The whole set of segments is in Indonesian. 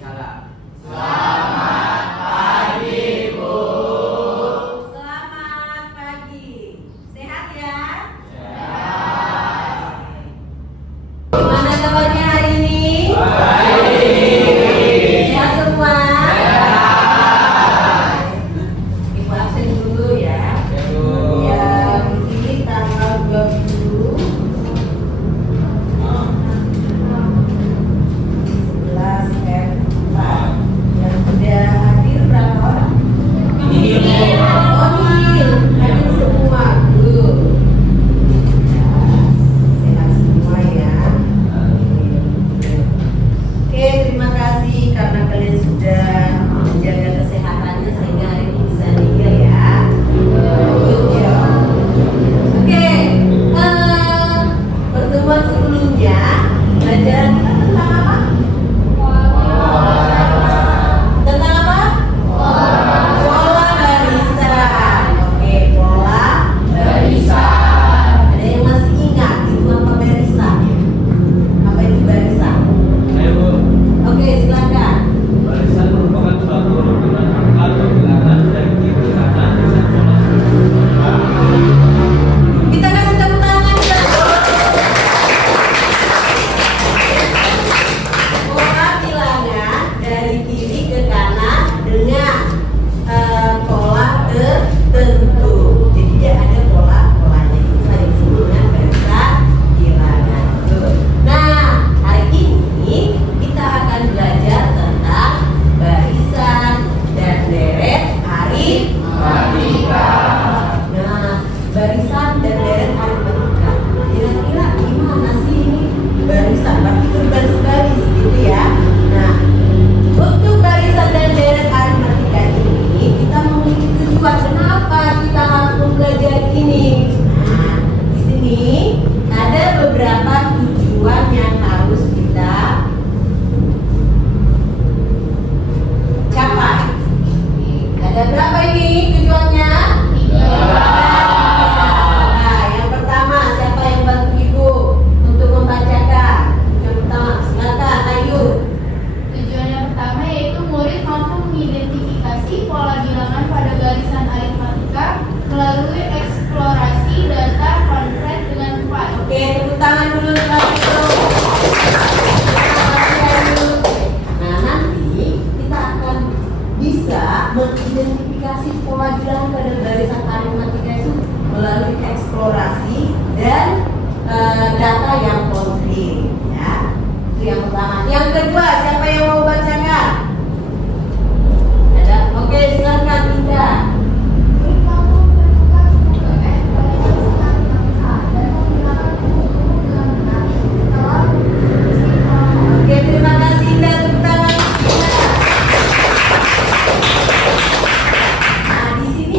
salam. Selamat pagi, Bu. Selamat pagi. Sehat ya? Sehat. Gimana kabarnya hari ini? Baik. Sehat semua? Sehat. Ibu absen dulu ya. Ya, Bu. Yang ini tanggal 20 11 F4. Yang sudah hadir berapa orang? Ini, Bu. Oh, hadir semua. Good. Sehat semua ya. Oke, terima kasih karena kalian sudah menjaga kesehatannya sehingga hari ini bisa liga ya. Good job. Oke, pertemuan sebelumnya pelajaran kita tentang apa? Tentang apa? Pola barisan. Oke, pola Barisan. Ada yang masih ingat itu apa barisan? Apa itu barisan? Ayo, Bu. Oke, silakan. Barisan merupakan suatu rukunan angka atau bilangan dari kiri ke kanan dengan pola struktur. Kita kasih tepuk tangan ya. Pola bilangan dari kiri ke kanan dengan pola tertentu. Jadi dia ada pola-polanya itu tadi disebut dengan barisan bilangan. Tuh. Nah, hari ini kita akan belajar tentang barisan dan deret Aritmatika. Nah, barisan dan deret aritmatika. Kira-kira gimana sih ini barisan? Berarti berbaris-baris gitu ya. Nah, untuk barisan dan deret aritmatika ini kita memiliki tujuan. Kenapa kita harus mempelajari ini? Nah, di sini ada beberapa tujuan yang harus kita capai. Ada berapa ini tujuannya? Nah, yang pertama siapa yang bantu ibu untuk membacakan? Yang pertama, silakan Ayu. Tujuan yang pertama yaitu murid mampu mengidentifikasi pola bilangan pada barisan aritmatika melalui eksplorasi data konkret dengan file. Oke, tepuk tangan dulu untuk Ayu. Terima kasih, Ayu. Nah, nanti kita akan bisa mengidentifikasi pola bilangan pada barisan aritmatika itu melalui eksplorasi dan data yang konkret ya. Itu yang pertama. Yang kedua, siapa yang mau bacakan? Ada? Oke, silakan Indah. Murid mampu menemukan struktur F pada barisan aritmatika dan menggunakan buku dengan benar setelah meski pola. Oke, terima kasih Indah. Tepuk tangan Indah. Nah, di sini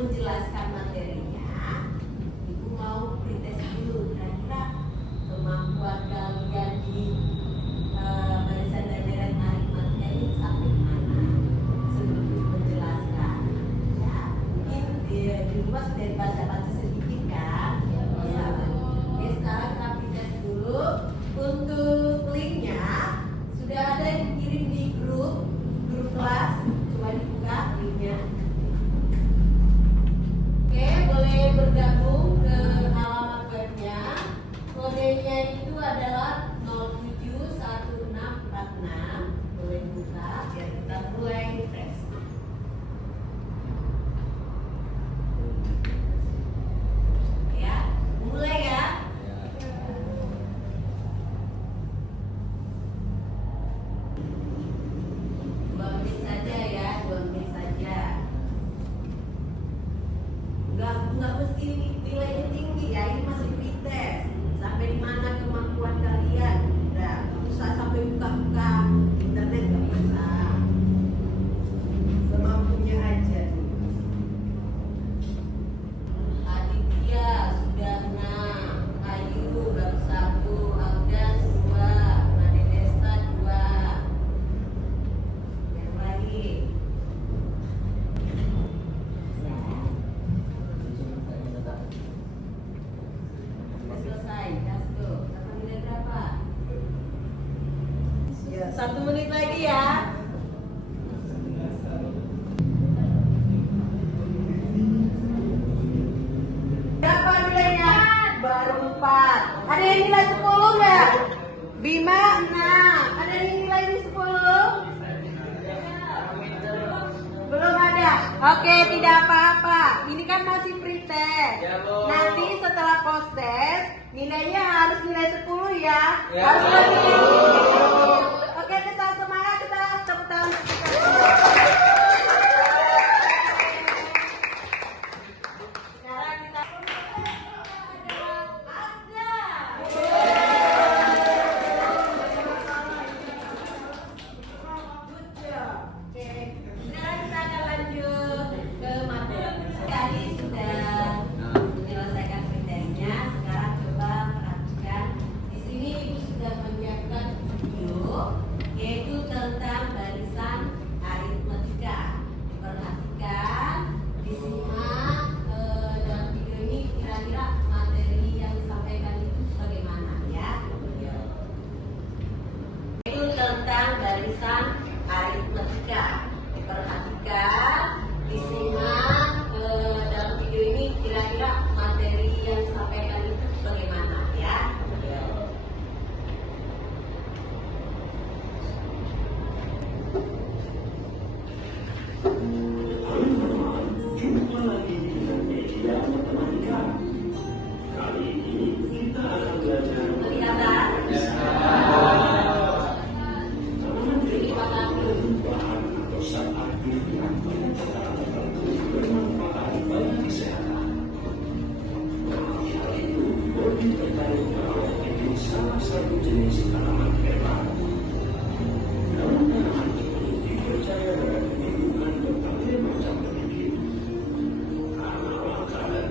menjelaskan materinya, Ibu mau pretest dulu. Kira-kira kemampuan kalian di barisan dan deret aritmatika ini sampai mana sebelum Ibu menjelaskan? Ya, mungkin di rumah sudah dibaca-baca sedikit kan? Ya. Oke, sekarang kita pretest dulu. Untuk linknya sudah ada yang dikirim di grup kelas. Coba dibuka linknya. Oke, boleh bergabung ke alamat webnya. Kodenya itu adalah 071646. Boleh buka biar kita mulai tes. Ya, mulai ya. 2 menit saja ya, 2 menit saja. Nggak mesti nilainya tinggi ya, ini masih pretest. Sampai di mana kemampuan kalian? Nah, usah sampai buka-buka internet nggak bisa. Semampunya aja. Aditya sudah 6, Ayu baru 1, Aldan 2, Madedesta 2. Yang lain. Sudah selesai, Dasko. Dapat nilai berapa? Ya, 1 menit lagi ya. Berapa nilainya? Baru 4. Ada yang nilai 10 nggak? Bima 6. Ada yang nilai 10? Belum ada. Oke, tidak apa-apa. Ini kan masih pretest. Nanti setelah post test, nilainya harus nilai 10 ya. Harus lebih tinggi. Oke, kita semangat, kita tepuk tangan. Sekarang kita ada. Good job. Oke, sekarang kita akan lanjut ke materi. Tadi sudah menyelesaikan pretestnya. Sekarang coba perhatikan. Di sini Ibu sudah menyiapkan video, yaitu tentang barisan aritmatika. Perhatikan, disimak dalam video ini kira-kira materi yang disampaikan itu bagaimana ya. Itu tentang barisan aritmatika. Perhatikan, disimak dalam video ini kira-kira materi yang disampaikan itu bagaimana ya. Jumpa lagi dengan media matematika. Kali ini kita akan belajar Kelihatan? perubahan atau zat aktif yang pada takaran tertentu bermanfaat bagi kesehatan. Melalui hal itu, Bodi tertarik merawat bikin salah satu jenis tanaman herbal. Namun tanaman ini dipercaya dapat menimbulkan berbagai macam penyakit. Karena langka dan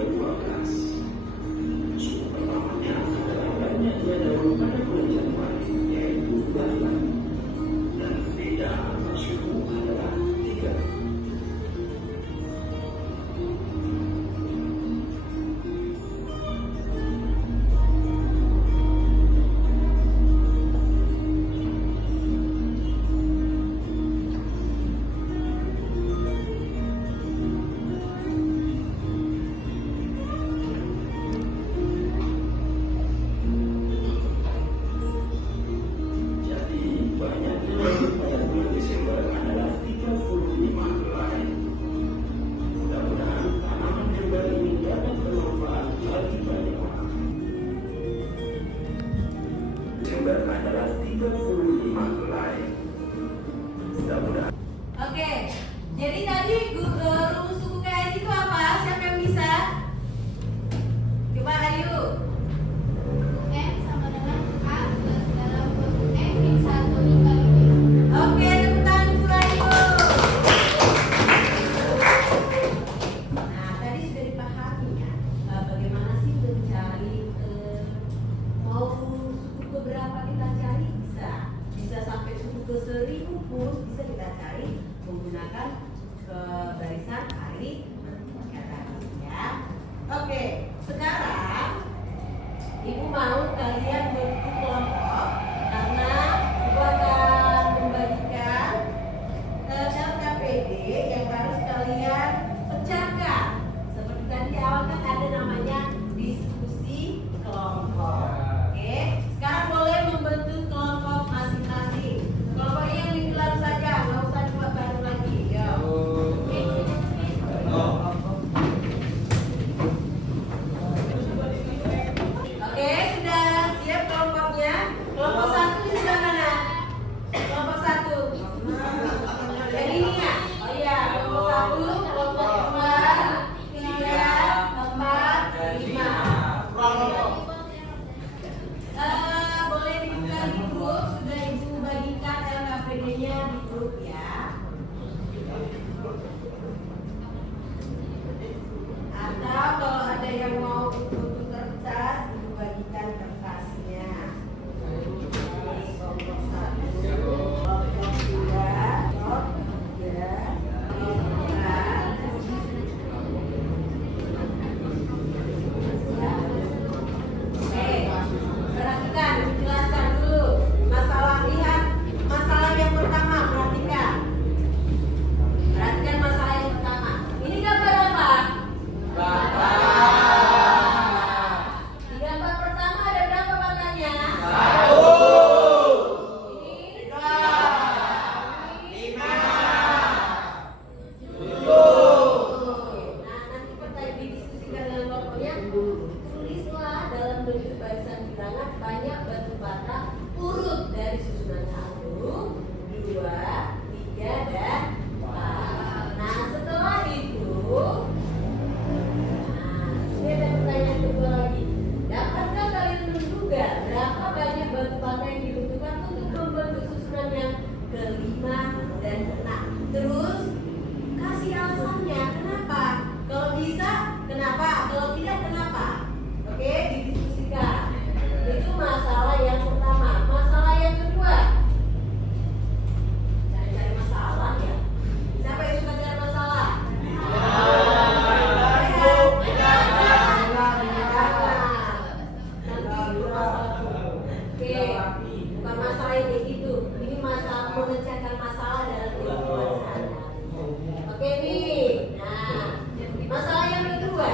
ke-12. Suku pertamanya adalah banyak diadakan pada bulan Januari, yaitu 8. Dan beda antar suku adalah 3. Jadi banyak diadakan pada bulan Desember adalah 35 helai. Mudah-mudahan tanaman herbal ini dapat bermanfaat bagi banyak orang. Desember adalah 35 helai. Mudah-mudahan. Oke, jadi tadi rumus suku KN itu apa? Siapa yang bisa? Coba ayo. N sama dengan A plus dalam kurung N min 1 dikali B. Oke, tepuk tangan dulu ayo. Nah, tadi sudah dipahami ya, bagaimana sih mencari mau suku ke berapa kita cari bisa sampai suku ke 1000 pun bisa kita cari menggunakan barisan aritmatika ya. Oke, sekarang Ibu mau kalian bentuk kelompok karena Ibu akan membagikan LKPD yang harus kalian pecahkan. Seperti tadi di awal kan ada namanya diskusi kelompok. Oke, sekarang boleh membentuk kelompok masing-masing. Kelompoknya yang digelar saja, nggak usah dibuat baru lagi. Yo. Oke, sudah siap kelompoknya? Kelompok 1 di sebelah mana? Kelompok 1. Yang ini ya? Oh iya, kelompok 1, kelompok 2, 3, 4, 5. Boleh dibuka di grup, sudah Ibu bagikan LKPD-nya di grup ya. Atau kalau ada yang mau untuk kertas, Ibu bagikan kertasnya. Ini kelompok 1, kelompok 2, kelompok 3, kelompok 4. Oke, perhatikan, jelaskan dulu masalah. Lihat masalah yang pertama, perhatikan. Perhatikan masalah yang pertama. Ini gambar apa? Di gambar pertama ada berapa matanya? 1. Ini 2, 5, 7. Nah, nanti pertanyaan didiskusikan dengan kelompoknya. Tulislah dalam bentuk barisan bilangan banyak batu bata urut dari susunan 1, 2, 3, dan 4. Nah, setelah itu ini ada pertanyaan kedua lagi. Dapatkah kalian menduga berapa banyak batu bata yang dibutuhkan untuk membentuk susunan yang kelima dan keenam? Terus kasih alasannya kenapa. Kalau bisa kenapa, kalau tidak kenapa. Oke, didiskusikan. Itu masalah yang pertama. Masalah yang kedua, cari-cari masalah ya. Siapa yang suka cari masalah? Oke, bukan masalah yang kayak gitu. Ini masalah memecahkan masalah dalam kehidupan sehari-hari. Oke nih. Nah, masalah yang kedua,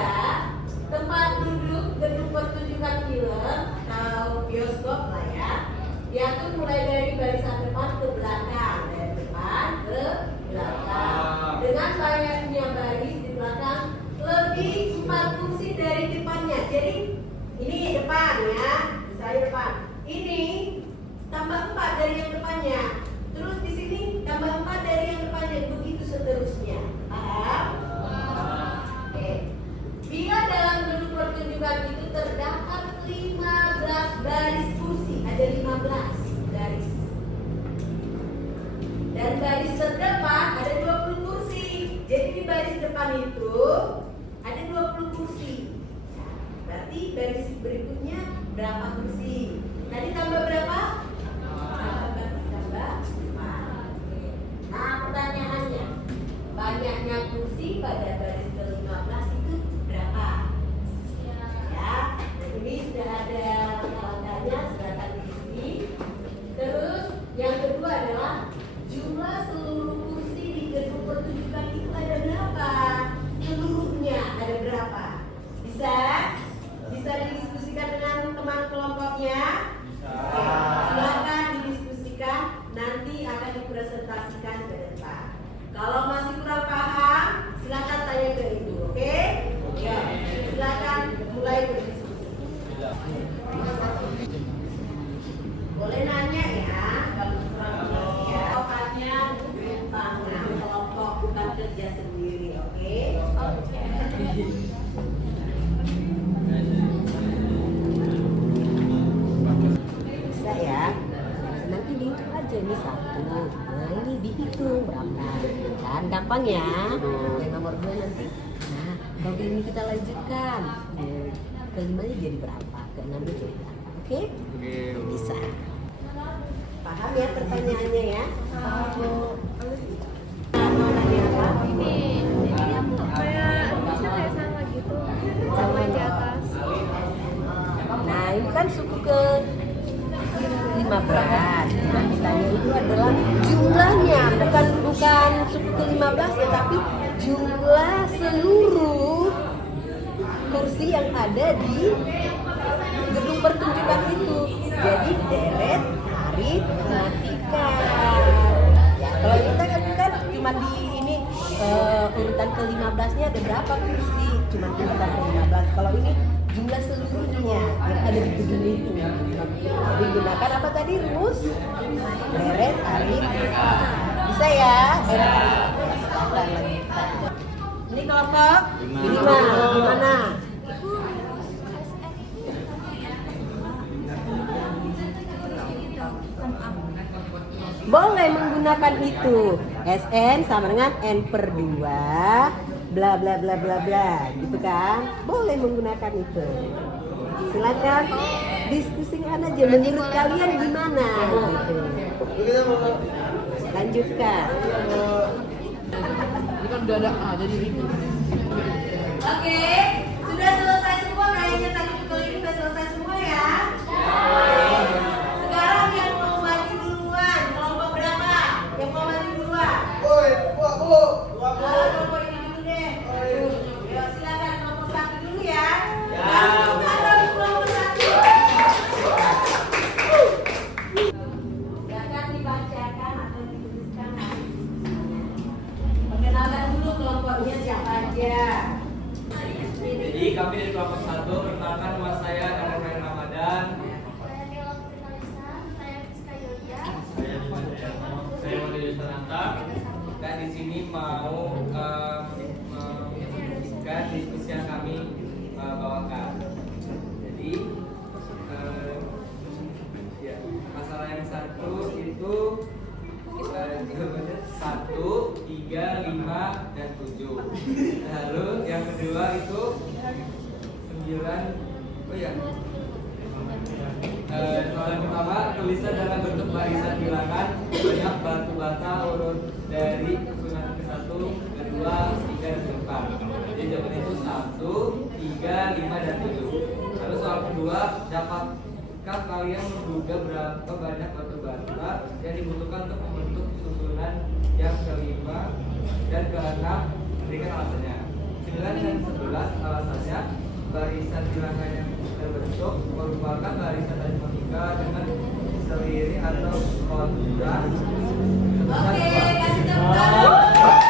tempat duduk gedung pertunjukan film atau bioskop lah ya. Diatur mulai dari barisan depan ke belakang, dari depan ke belakang. Dengan banyaknya baris di belakang lebih 4 kursi dari depannya. Jadi ini depan ya, misalnya depan. Ini tambah 4 dari yang depannya. Terus di sini tambah 4 dari yang depannya, begitu seterusnya. Paham? Oke. Bila dalam gedung pertunjukan itu terdapat 15 baris kursi, ada 15 baris. Dan baris terdepan ada 20 kursi. Jadi di baris depan itu ada 20 kursi. kursi. Berarti baris berikutnya berapa kursi? Tadi tambah berapa? Berarti tambah 4. Nah, pertanyaannya, banyaknya kursi pada baris ke-15 itu berapa? Ya, nah ini sudah ada langkah-langkahnya, silakan diisi. Terus yang kedua adalah jumlah seluruh kursi di gedung pertunjukan itu ada berapa? Seluruhnya ada berapa? Bisa didiskusikan dengan teman kelompoknya? Silakan didiskusikan, nanti akan dipresentasikan ke depan. Kalau masih kurang paham, silakan tanya ke ibu, oke? Ya, silakan mulai berdiskusi. Boleh nanya ya, kalau kurang mengerti ya. Kelompoknya tangan, kelompok bukan kerja sendiri, oke? Bisa ya. Nanti dihitung aja ini 1. Nah ini dihitung berapa? Kan gampang ya. Yang nomor 2 nanti. Nah kalau ini kita lanjutkan. Kelimanya jadi berapa? Keenamnya jadi berapa? Oke? Bisa. Paham ya pertanyaannya ya? Mau nanya apa? Sama di atas. Nah ini kan suku ke 15. Nah ditanya itu adalah jumlahnya, bukan suku ke 15 ya, tapi jumlah seluruh kursi yang ada di gedung pertunjukan itu. Jadi deret, Arif, Matika. Ya kalau kita kan cuma di ini urutan ke-15-nya ada berapa kursi? Cuma urutan ke-15. Kalau ini jumlah seluruhnya yang ada di gedung itu. Jadi gunakan apa tadi rumus? Deret, Arif. Bisa ya? Deret, Arif. Ini kelompok 5. Gimana? Boleh menggunakan itu. SN sama dengan N/2 bla bla bla bla bla gitu kan. Boleh menggunakan itu. Silakan diskusikan aja menurut kalian gimana gitu. Lanjutkan. Ini kan udah ada A jadi ini. Oke, sudah selesai semua kayaknya tadi betul ini sudah selesai semua ya. Sekarang yang mau maju duluan, kelompok berapa? Yang mau maju duluan? Kelompok ini dulu deh. Yuk silakan kelompok 1 dulu ya. Langsung ada kelompok 1. Silakan dibacakan atau dituliskan. Perkenalkan dulu kelompoknya siapa aja. Jadi kami dari kelompok 1, perkenalkan nama saya Ellen Ramadan. Saya Dela Fitalisa, saya Rizka Yodia. Saya Wali Yusananta. Dan di sini mau mendiskusikan diskusi yang kami bawakan. Jadi ya, masalah yang satu itu jawabannya 1, 3, 5, dan 7. Lalu yang kedua itu 9. Oh ya. Soal yang pertama, tulisan dalam bentuk barisan bilangan banyak batu bata urut dari susunan ke-1, ke-2, 3, dan ke-4. Jadi jawabannya itu 1, 3, 5, dan 7. Lalu soal kedua, dapatkah kalian menduga berapa banyak batu bata yang dibutuhkan untuk membentuk susunan yang ke-5 dan ke-6? Berikan alasannya. 9 dan 11 alasannya barisan bilangan yang terbentuk merupakan barisan aritmatika dengan seiring atau kontras. Oke, kasih tepuk tangan.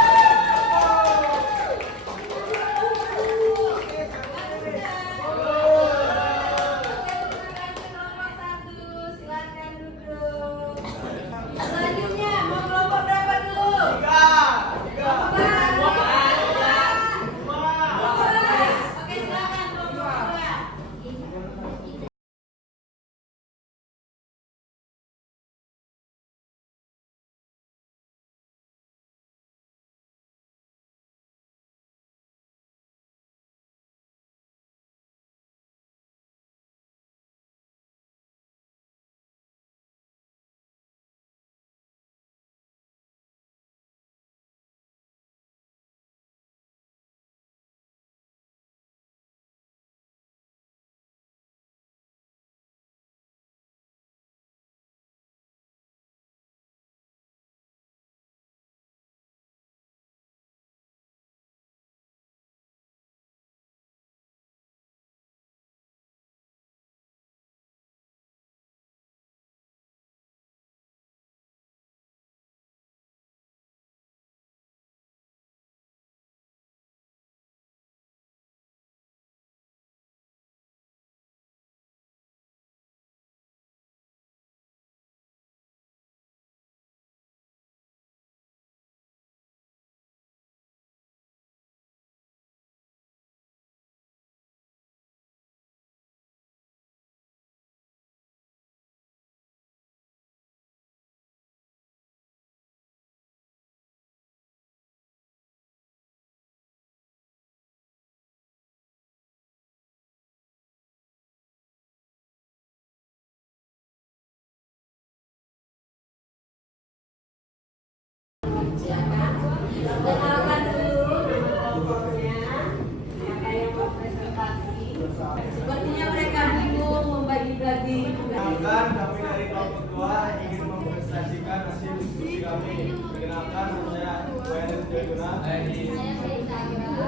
Buenas Jaguna. Saya Deza.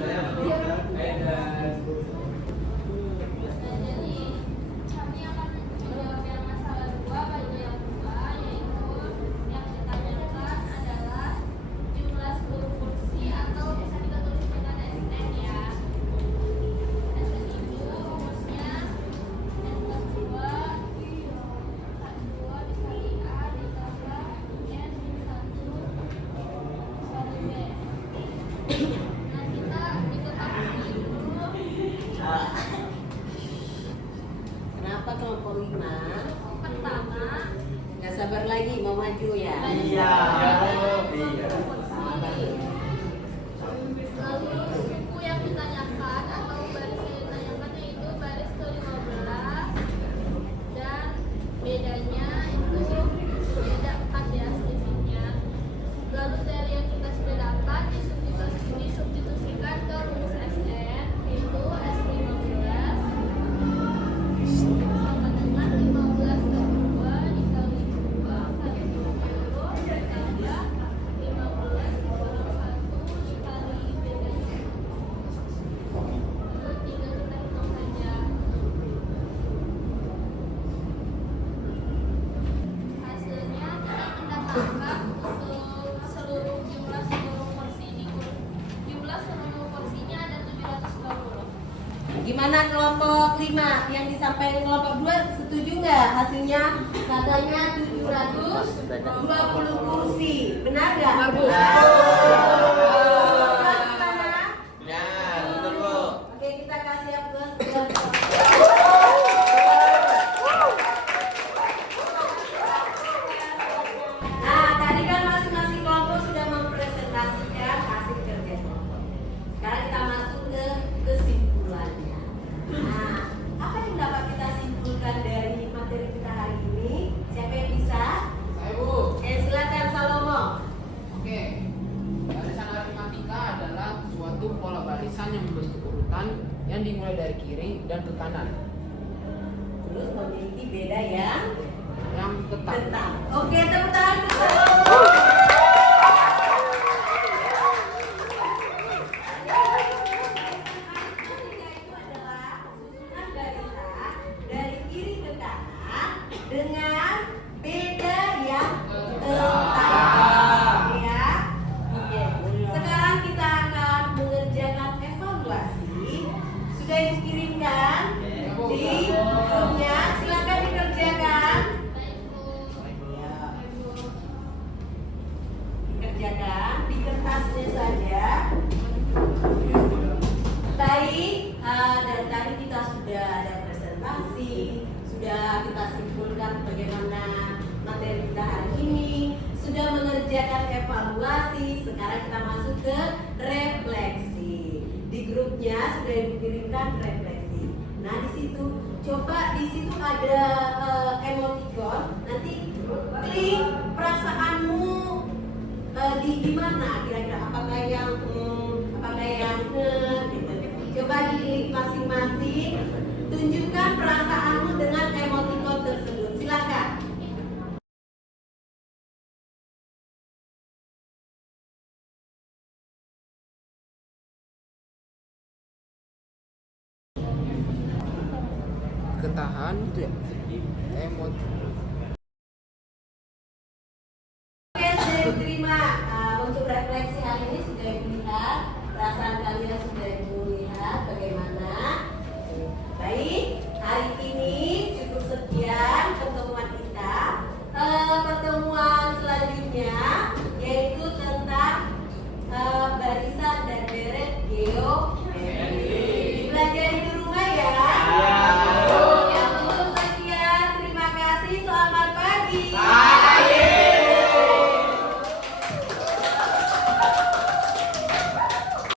Saya Peter. Jadi kami akan menjawab yang masalah 2 pada yang 2, yaitu yang ditanyakan adalah jumlah seluruh kursi atau bisa kita tulis dengan SN ya. SN itu rumusnya N+2 dikali A ditambah N-1 dikali B. Nah, kita diketahui dulu. Kenapa kelompok 5? Pertama, Nggak sabar lagi mau maju ya? Iya. lalu buku yang ditanyakan atau baris yang ditanyakan yaitu baris ke-15 dan bedanya itu beda 4 ya sedikitnya. Lalu dari yang kita sudah dapat disubstitusikan ke rumus SN yaitu S15 sama dengan 15 kedua dikali 2 kali 20 ditambah 15 dikurang 1 dikali bedanya. Lalu tinggal kita hitung saja. Hasilnya kita mendapatkan untuk seluruh jumlah seluruh kursi ini, jumlah seluruh kursinya ada 720. Gimana kelompok 5? Yang disampaikan kelompok 2 setuju nggak hasilnya? Katanya 720 kursi. Benar nggak? Benar. Gimana? Benar, betul Bu. Oke, kita kasih aplaus. Nah, tadi kan masing-masing kelompok sudah mempresentasikan hasil kerja kelompok. Sekarang kita masuk ke kesimpulannya. Nah, apa yang dapat kita simpulkan dari materi kita hari ini? Siapa yang bisa? Saya Bu. Silakan Salomo. Oke. Barisan aritmatika adalah suatu pola barisan yang membentuk urutan yang dimulai dari kiri dan ke kanan. Terus memiliki beda Yang tetap. tetap. Oke, tepuk tangan untuk Salomo. Itu adalah susunan barisan dari kiri ke kanan dengan beda yang tetap. Ya. Oke. Sekarang kita akan mengerjakan evaluasi. Sudah dikirimkan di grupnya. Silakan dikerjakan. Ya. Dikerjakan di kertasnya saja. Baik, dari tadi kita sudah ada presentasi, sudah kita simpulkan bagaimana materi kita hari ini, sudah mengerjakan evaluasi. Sekarang kita masuk ke refleksi. Di grupnya sudah dikirimkan refleksi. Nah, di situ coba di situ ada emoticon. Nanti klik perasaanmu di mana kira-kira apakah yang gitu. Coba diklik masing-masing, tunjukkan perasaanmu dengan emoticon tersebut. Silakan. Ketahan itu ya.